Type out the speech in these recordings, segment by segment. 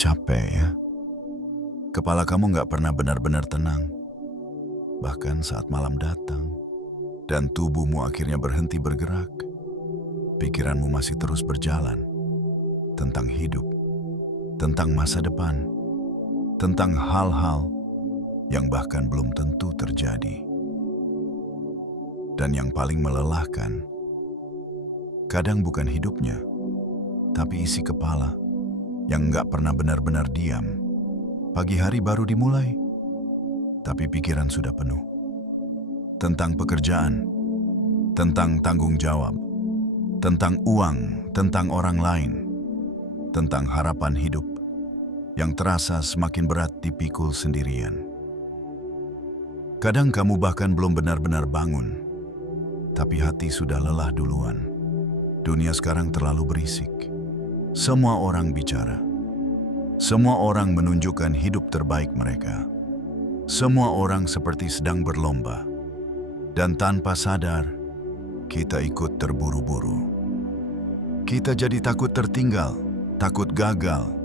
Capek ya? Kepala kamu nggak pernah benar-benar tenang, bahkan saat malam datang, dan tubuhmu akhirnya berhenti bergerak. Pikiranmu masih terus berjalan, tentang hidup, tentang masa depan, tentang hal-hal yang bahkan belum tentu terjadi. Dan yang paling melelahkan, kadang bukan hidupnya, tapi isi kepala yang nggak pernah benar-benar diam. Pagi hari baru dimulai, tapi pikiran sudah penuh. Tentang pekerjaan, tentang tanggung jawab, tentang uang, tentang orang lain, tentang harapan hidup yang terasa semakin berat dipikul sendirian. Kadang kamu bahkan belum benar-benar bangun, tapi hati sudah lelah duluan. Dunia sekarang terlalu berisik. Semua orang bicara. Semua orang menunjukkan hidup terbaik mereka. Semua orang seperti sedang berlomba. Dan tanpa sadar, kita ikut terburu-buru. Kita jadi takut tertinggal, takut gagal,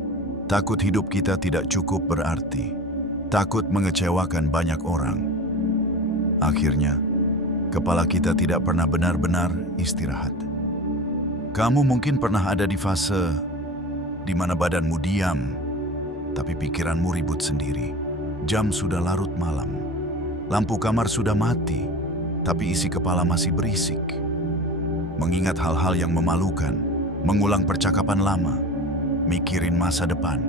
takut hidup kita tidak cukup berarti, takut mengecewakan banyak orang. Akhirnya, kepala kita tidak pernah benar-benar istirahat. Kamu mungkin pernah ada di fase di mana badanmu diam, tapi pikiranmu ribut sendiri. Jam sudah larut malam, lampu kamar sudah mati, tapi isi kepala masih berisik. Mengingat hal-hal yang memalukan, mengulang percakapan lama, mikirin masa depan,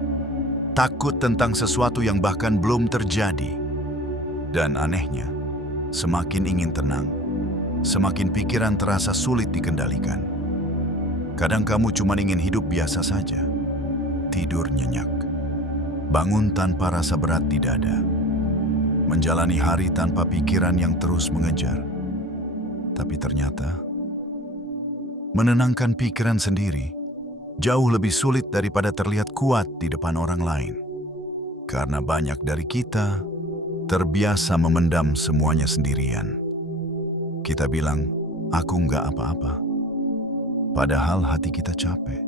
takut tentang sesuatu yang bahkan belum terjadi. Dan anehnya, semakin ingin tenang, semakin pikiran terasa sulit dikendalikan. Kadang kamu cuma ingin hidup biasa saja, tidur nyenyak, bangun tanpa rasa berat di dada, menjalani hari tanpa pikiran yang terus mengejar. Tapi ternyata, menenangkan pikiran sendiri jauh lebih sulit daripada terlihat kuat di depan orang lain. Karena banyak dari kita terbiasa memendam semuanya sendirian. Kita bilang, aku nggak apa-apa. Padahal hati kita capek,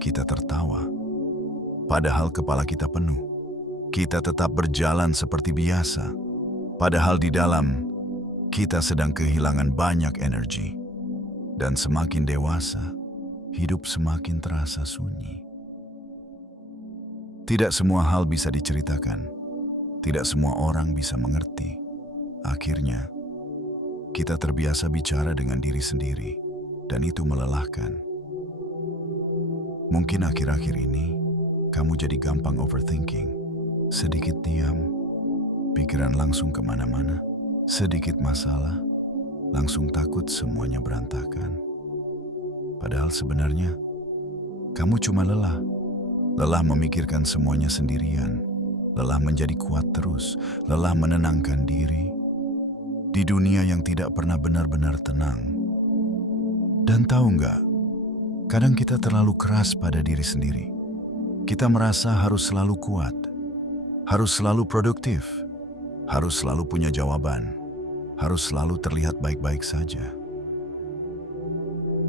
kita tertawa. Padahal kepala kita penuh, kita tetap berjalan seperti biasa. Padahal di dalam, kita sedang kehilangan banyak energi. Dan semakin dewasa, hidup semakin terasa sunyi. Tidak semua hal bisa diceritakan, tidak semua orang bisa mengerti. Akhirnya, kita terbiasa bicara dengan diri sendiri. Dan itu melelahkan. Mungkin akhir-akhir ini, kamu jadi gampang overthinking. Sedikit diam, pikiran langsung kemana-mana. Sedikit masalah, langsung takut semuanya berantakan. Padahal sebenarnya, kamu cuma lelah. Lelah memikirkan semuanya sendirian. Lelah menjadi kuat terus. Lelah menenangkan diri. Di dunia yang tidak pernah benar-benar tenang. Dan tahu nggak, kadang kita terlalu keras pada diri sendiri. Kita merasa harus selalu kuat, harus selalu produktif, harus selalu punya jawaban, harus selalu terlihat baik-baik saja.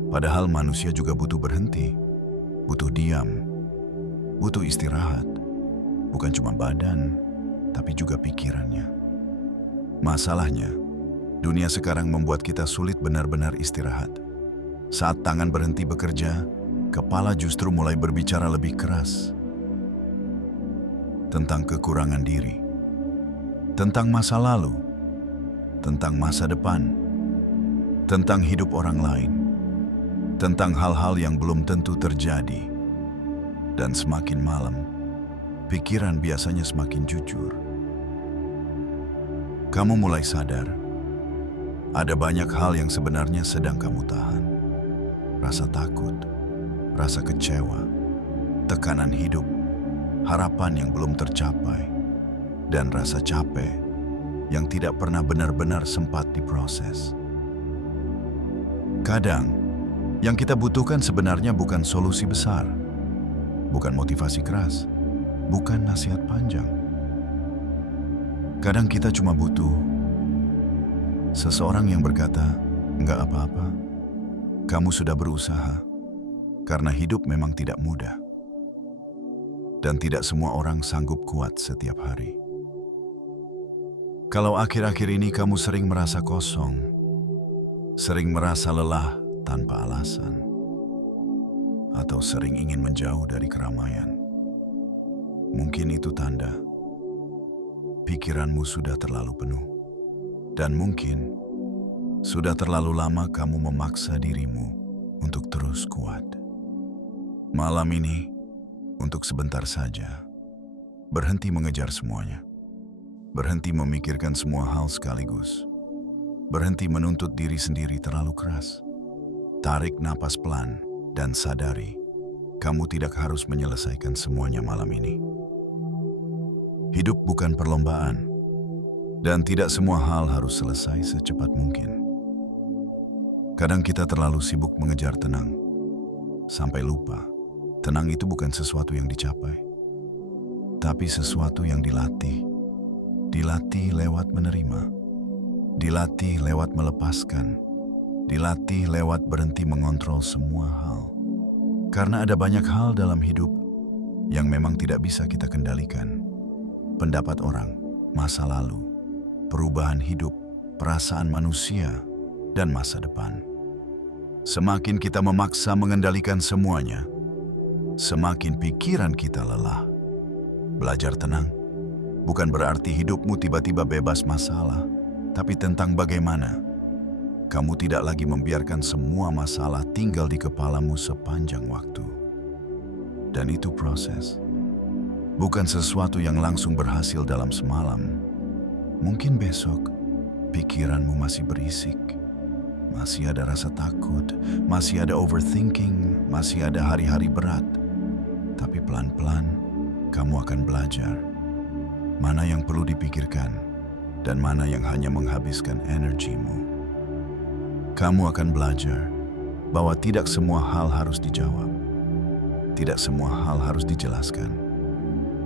Padahal manusia juga butuh berhenti, butuh diam, butuh istirahat. Bukan cuma badan, tapi juga pikirannya. Masalahnya, dunia sekarang membuat kita sulit benar-benar istirahat. Saat tangan berhenti bekerja, kepala justru mulai berbicara lebih keras. Tentang kekurangan diri, tentang masa lalu, tentang masa depan, tentang hidup orang lain, tentang hal-hal yang belum tentu terjadi. Dan semakin malam, pikiran biasanya semakin jujur. Kamu mulai sadar, ada banyak hal yang sebenarnya sedang kamu tahan. Rasa takut, rasa kecewa, tekanan hidup, harapan yang belum tercapai, dan rasa capek yang tidak pernah benar-benar sempat diproses. Kadang, yang kita butuhkan sebenarnya bukan solusi besar, bukan motivasi keras, bukan nasihat panjang. Kadang kita cuma butuh seseorang yang berkata, "Nggak apa-apa. Kamu sudah berusaha, karena hidup memang tidak mudah." dan tidak semua orang sanggup kuat setiap hari. Kalau akhir-akhir ini kamu sering merasa kosong, sering merasa lelah tanpa alasan, atau sering ingin menjauh dari keramaian, mungkin itu tanda pikiranmu sudah terlalu penuh. Dan mungkin sudah terlalu lama kamu memaksa dirimu untuk terus kuat. Malam ini, untuk sebentar saja, berhenti mengejar semuanya. Berhenti memikirkan semua hal sekaligus. Berhenti menuntut diri sendiri terlalu keras. Tarik napas pelan dan sadari, kamu tidak harus menyelesaikan semuanya malam ini. Hidup bukan perlombaan, dan tidak semua hal harus selesai secepat mungkin. Kadang kita terlalu sibuk mengejar tenang, sampai lupa, tenang itu bukan sesuatu yang dicapai, tapi sesuatu yang dilatih. Dilatih lewat menerima, dilatih lewat melepaskan, dilatih lewat berhenti mengontrol semua hal. Karena ada banyak hal dalam hidup yang memang tidak bisa kita kendalikan. Pendapat orang, masa lalu, perubahan hidup, perasaan manusia, dan masa depan. Semakin kita memaksa mengendalikan semuanya, semakin pikiran kita lelah. Belajar tenang bukan berarti hidupmu tiba-tiba bebas masalah, tapi tentang bagaimana kamu tidak lagi membiarkan semua masalah tinggal di kepalamu sepanjang waktu. Dan itu proses, bukan sesuatu yang langsung berhasil dalam semalam. Mungkin besok pikiranmu masih berisik, masih ada rasa takut, masih ada overthinking, masih ada hari-hari berat. Tapi pelan-pelan kamu akan belajar mana yang perlu dipikirkan dan mana yang hanya menghabiskan energimu. Kamu akan belajar bahwa tidak semua hal harus dijawab, tidak semua hal harus dijelaskan,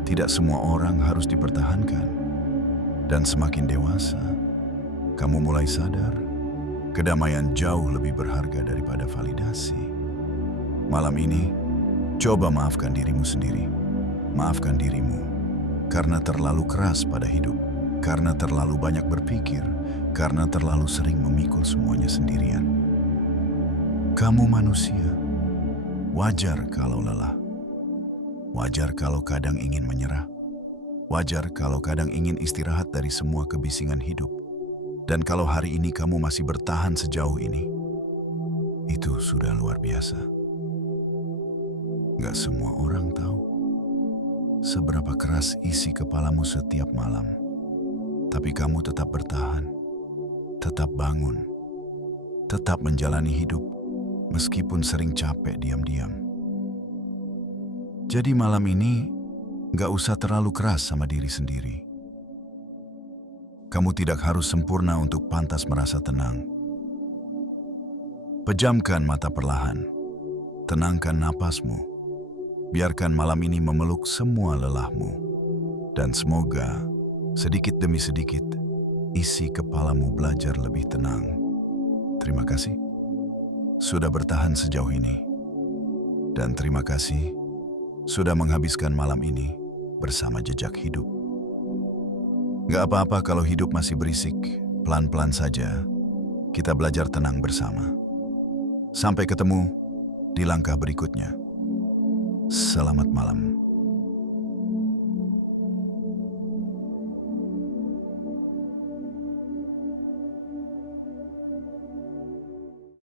tidak semua orang harus dipertahankan. Dan semakin dewasa, kamu mulai sadar kedamaian jauh lebih berharga daripada validasi. Malam ini, coba maafkan dirimu sendiri. Maafkan dirimu karena terlalu keras pada hidup, karena terlalu banyak berpikir, karena terlalu sering memikul semuanya sendirian. Kamu manusia, wajar kalau lelah, wajar kalau kadang ingin menyerah. Wajar kalau kadang ingin istirahat dari semua kebisingan hidup. Dan kalau hari ini kamu masih bertahan sejauh ini, itu sudah luar biasa. Gak semua orang tahu seberapa keras isi kepalamu setiap malam. Tapi kamu tetap bertahan, tetap bangun, tetap menjalani hidup meskipun sering capek diam-diam. Jadi malam ini, gak usah terlalu keras sama diri sendiri. Kamu tidak harus sempurna untuk pantas merasa tenang. Pejamkan mata perlahan. Tenangkan napasmu. Biarkan malam ini memeluk semua lelahmu. Dan semoga, sedikit demi sedikit, isi kepalamu belajar lebih tenang. Terima kasih sudah bertahan sejauh ini. Dan terima kasih sudah menghabiskan malam ini bersama Jejak Hidup. Gak apa-apa kalau hidup masih berisik, pelan-pelan saja kita belajar tenang bersama. Sampai ketemu di langkah berikutnya. Selamat malam.